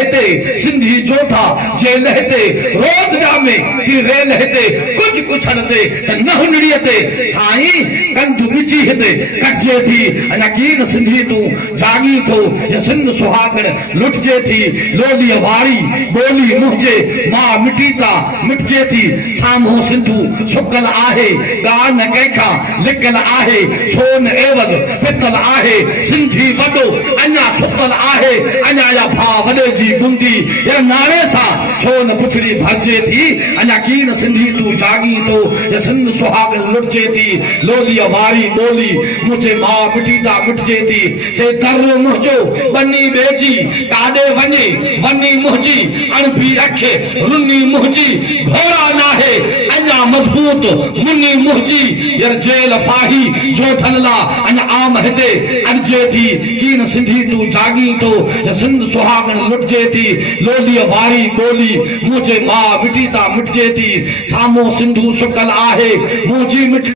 लहते सिंधी जोधा जे लहते रोज जामे थी रे लहते कुछ कुछ हलते न हुनड़ियते साईं कंद बिची हिते कटजे थी अना कीन सिंधी तू जागी थो ये सिंध सुहागण लुटजे थी लोली वारी बोली मुझे मां मिटीता मिटजे थी सामो सिंधु सुकल आहे गान कैखा लिकल आहे सोन एवज पितल आहे सिंधी वडो अना सुतल आहे अना या भा वडे जी गुंदी या नारे सा छोन पुछड़ी भजे थी अना कीन सिंधी तू जागी तो ये सिंध सुहागण लुटजे थी लोली वारी बोली मुझे मां मिटीता मिटजे थी से दर मुझो बनी बेजी कादे वनी वनी मुझी अणबी रखे रुनी मुझी घोड़ा नाहे अना मजबूत मुनी मुझी यार जेल फाही जो थनला अना आम हते अजे थी कीन सिंधी तू जागी तो या सिंध सुहागण लुटजे थी लोली वारी बोली मुझे मां मिटीता मिटजे थी सामो सिंधु सुकल आहे मुझी मिट